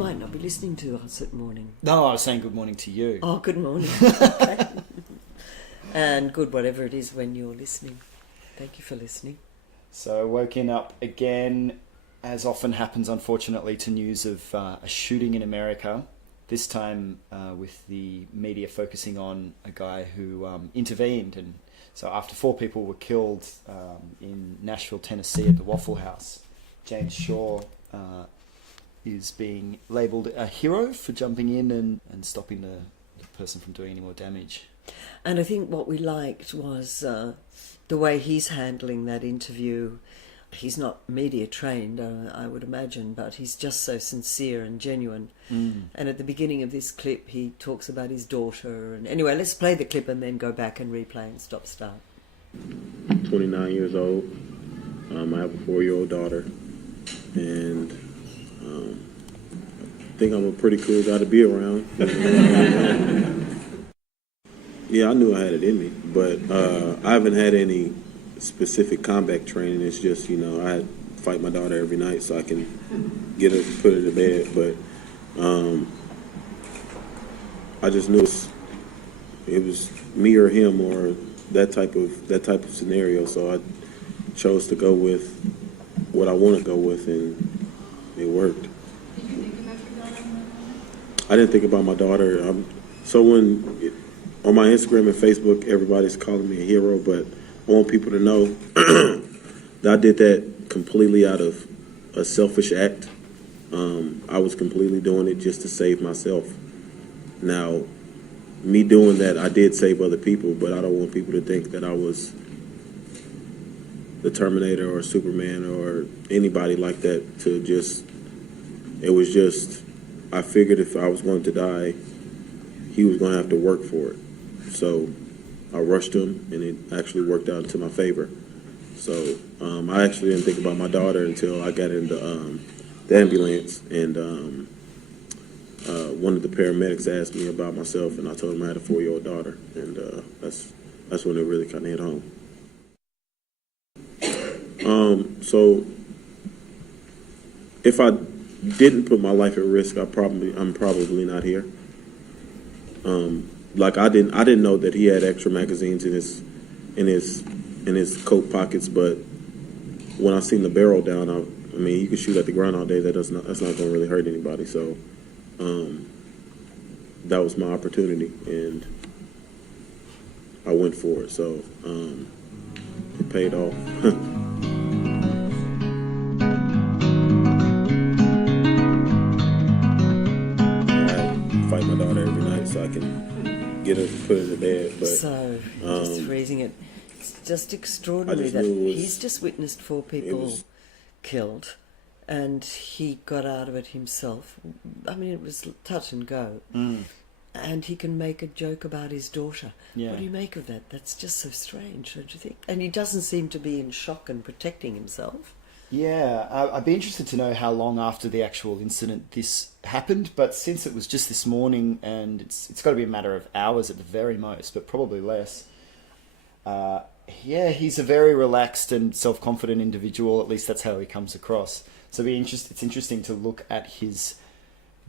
might not be listening to us at morning. No, I was saying good morning to you. Oh, good morning. Okay. And good whatever it is when you're listening. Thank you for listening. So woken up again, as often happens unfortunately, to news of a shooting in America. This time with the media focusing on a guy who intervened. And so after 4 people were killed in Nashville, Tennessee at the Waffle House, James Shaw is being labelled a hero for jumping in and stopping the person from doing any more damage. And I think what we liked was the way he's handling that interview. He's not media trained, I would imagine, but he's just so sincere and genuine. And at the beginning of this clip, he talks about his daughter. And anyway, let's play the clip and then go back and replay and start. I'm 29 years old. I have a 4-year-old daughter. And I think I'm a pretty cool guy to be around. Yeah, I knew I had it in me, but I haven't had any specific combat training. It's just, I fight my daughter every night so I can get her, put her to bed. But I just knew it was me or him or that type of scenario. So I chose to go with what I want to go with, and it worked. I didn't think about my daughter. So when on my Instagram and Facebook, everybody's calling me a hero, but I want people to know that I did that completely out of a selfish act. I was completely doing it just to save myself. Now, me doing that, I did save other people, but I don't want people to think that I was the Terminator or Superman or anybody like that. It was just, I figured if I was going to die, he was going to have to work for it. So I rushed him, and it actually worked out to my favor. So I actually didn't think about my daughter until I got into the ambulance, and one of the paramedics asked me about myself, and I told him I had a 4-year-old daughter, and that's when it really kind of hit home. So if I didn't put my life at risk, I'm probably not here. Like I didn't know that he had extra magazines in his coat pockets, but when I seen the barrel down, I mean, you can shoot at the ground all day. That's not going to really hurt anybody. So that was my opportunity, and I went for it. So it paid off. I fight my daughter every night so I can get her to put her to bed. But so just freezing it. It's just extraordinary that he's just witnessed 4 people killed, and he got out of it himself. I mean, it was touch and go. And he can make a joke about his daughter. Yeah. What do you make of that? That's just so strange, don't you think? And he doesn't seem to be in shock and protecting himself. Yeah, I'd be interested to know how long after the actual incident this happened, but since it was just this morning, and it's got to be a matter of hours at the very most, but probably less. Yeah, he's a very relaxed and self-confident individual. At least that's how he comes across. So it's interesting to look at his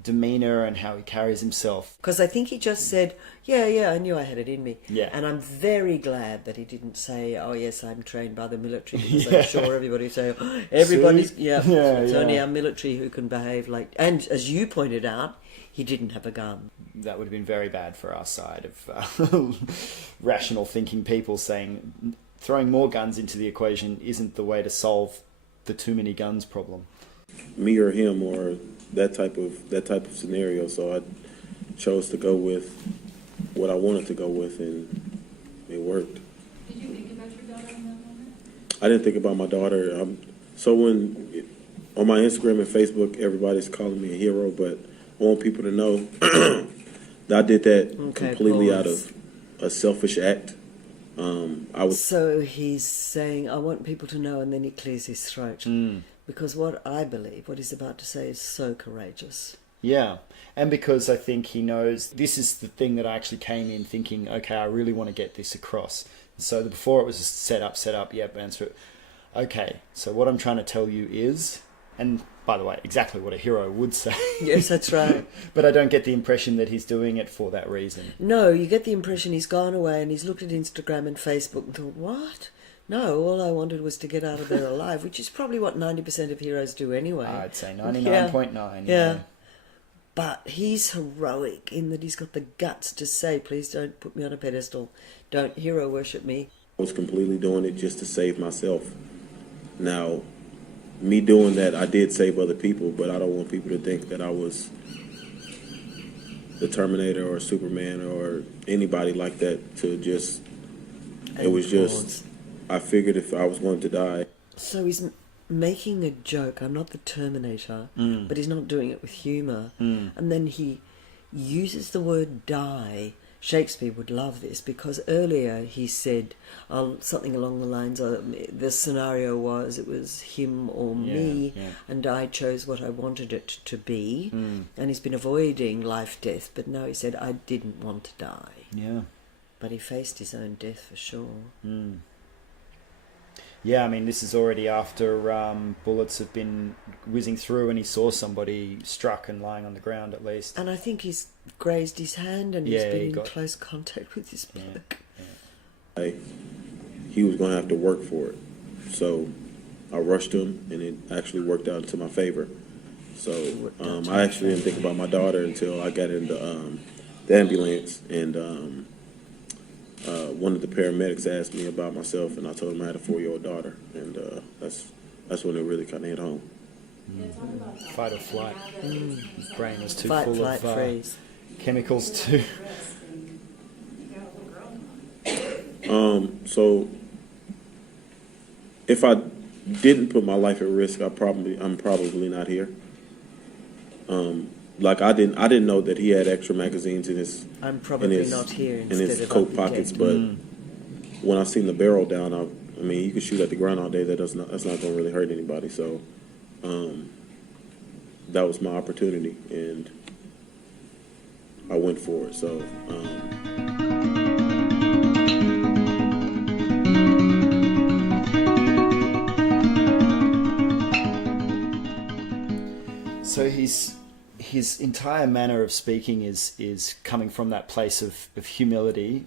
demeanor and how he carries himself. Because I think he just said, yeah, I knew I had it in me. Yeah. And I'm very glad that he didn't say, oh yes, I'm trained by the military, because I'm sure everybody would say, oh, everybody's, it's only our military who can behave like, and as you pointed out, he didn't have a gun. That would have been very bad for our side of rational thinking people, saying throwing more guns into the equation isn't the way to solve the too many guns problem. Me or him or that type of scenario. So I chose to go with what I wanted to go with, and it worked. Did you think about your daughter in that moment? I didn't think about my daughter. So when on my Instagram and Facebook, everybody's calling me a hero, but I want people to know that I did that completely out of a selfish act. So he's saying, I want people to know, and then he clears his throat. Because what I believe, what he's about to say, is so courageous. Yeah, and because I think he knows this is the thing that I actually came in thinking, okay, I really want to get this across. So before it was just set up, yep, answer it. Okay, so what I'm trying to tell you is And by the way, exactly what a hero would say. Yes, that's right. But I don't get the impression that he's doing it for that reason. No, you get the impression he's gone away and he's looked at Instagram and Facebook and thought, what? No, all I wanted was to get out of there alive, which is probably what 90% of heroes do anyway. I'd say 99.9. Yeah. But he's heroic in that he's got the guts to say, please don't put me on a pedestal. Don't hero worship me. I was completely doing it just to save myself. Now, me doing that, I did save other people, but I don't want people to think that I was the Terminator or Superman or anybody like that to just... It was just... I figured if I was going to die... So he's making a joke. I'm not the Terminator, but he's not doing it with humour. And then he uses the word die. Shakespeare would love this because earlier he said something along the lines of the scenario was it was him or me, and I chose what I wanted it to be. And he's been avoiding life, death, but no, he said I didn't want to die. Yeah. But he faced his own death for sure. Yeah, I mean, this is already after bullets have been whizzing through and he saw somebody struck and lying on the ground at least. And I think he's grazed his hand and he's been in close contact with his bloke. He was going to have to work for it. So I rushed him and it actually worked out to my favor. So I actually didn't think about my daughter until I got into the ambulance and... one of the paramedics asked me about myself, and I told him I had a 4-year-old daughter, and that's when it really kind of hit home. Fight or flight. His brain was too Fight, full flight, of freeze. chemicals too. So if I didn't put my life at risk, I'm probably not here. Like I didn't know that he had extra magazines in his. I'm probably not here in his coat pockets, but when I seen the barrel down, I mean, you can shoot at the ground all day. That's not going to really hurt anybody. So, that was my opportunity, and I went for it. So. So his entire manner of speaking is coming from that place of humility.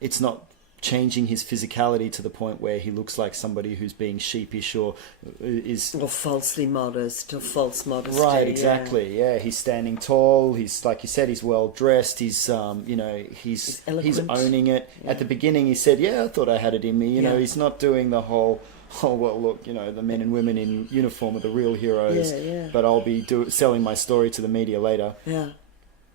It's not changing his physicality to the point where he looks like somebody who's being sheepish or is... Or falsely modest, or false modesty. Right, exactly, yeah. He's standing tall, he's, like you said, he's well-dressed, he's he's owning it. Yeah. At the beginning he said, I thought I had it in me. You know, he's not doing the whole... Oh, well, look, the men and women in uniform are the real heroes, but I'll be selling my story to the media later. Yeah.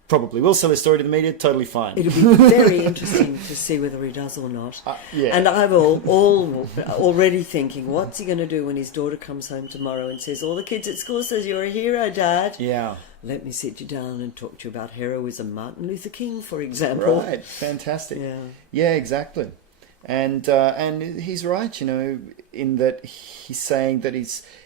Probably will sell his story to the media, totally fine. It'll be very interesting to see whether he does or not. And I'm already thinking, what's he going to do when his daughter comes home tomorrow and says, all the kids at school says you're a hero, Dad. Yeah. Let me sit you down and talk to you about heroism. Martin Luther King, for example. Right, fantastic. Yeah. Yeah, exactly. And he's right, in that he's saying that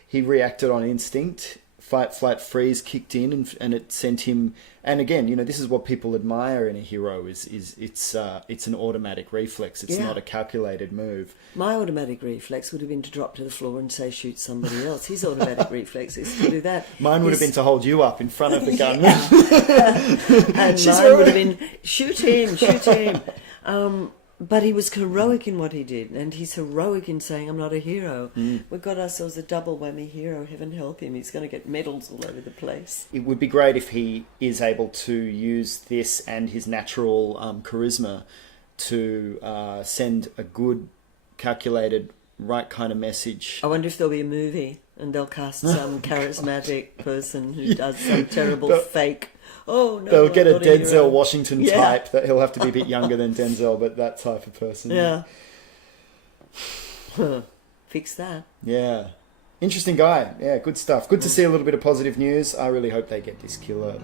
he reacted on instinct. Fight, flight, freeze kicked in, and it sent him. And again, this is what people admire in a hero is it's an automatic reflex. It's not a calculated move. My automatic reflex would have been to drop to the floor and say shoot somebody else. His automatic reflex is to do that. Mine would have been to hold you up in front of the gun. And mine would have been shoot him. But he was heroic in what he did, and he's heroic in saying, I'm not a hero. We've got ourselves a double whammy hero. Heaven help him. He's going to get medals all over the place. It would be great if he is able to use this and his natural charisma to send a good, calculated, right kind of message. I wonder if there'll be a movie, and they'll cast some charismatic person who does some terrible fake... Oh, no, they'll get a Denzel Washington type that he'll have to be a bit younger than Denzel, but that type of person. Yeah. Fix that. Yeah. Interesting guy. Yeah, good stuff. Good to see a little bit of positive news. I really hope they get this killer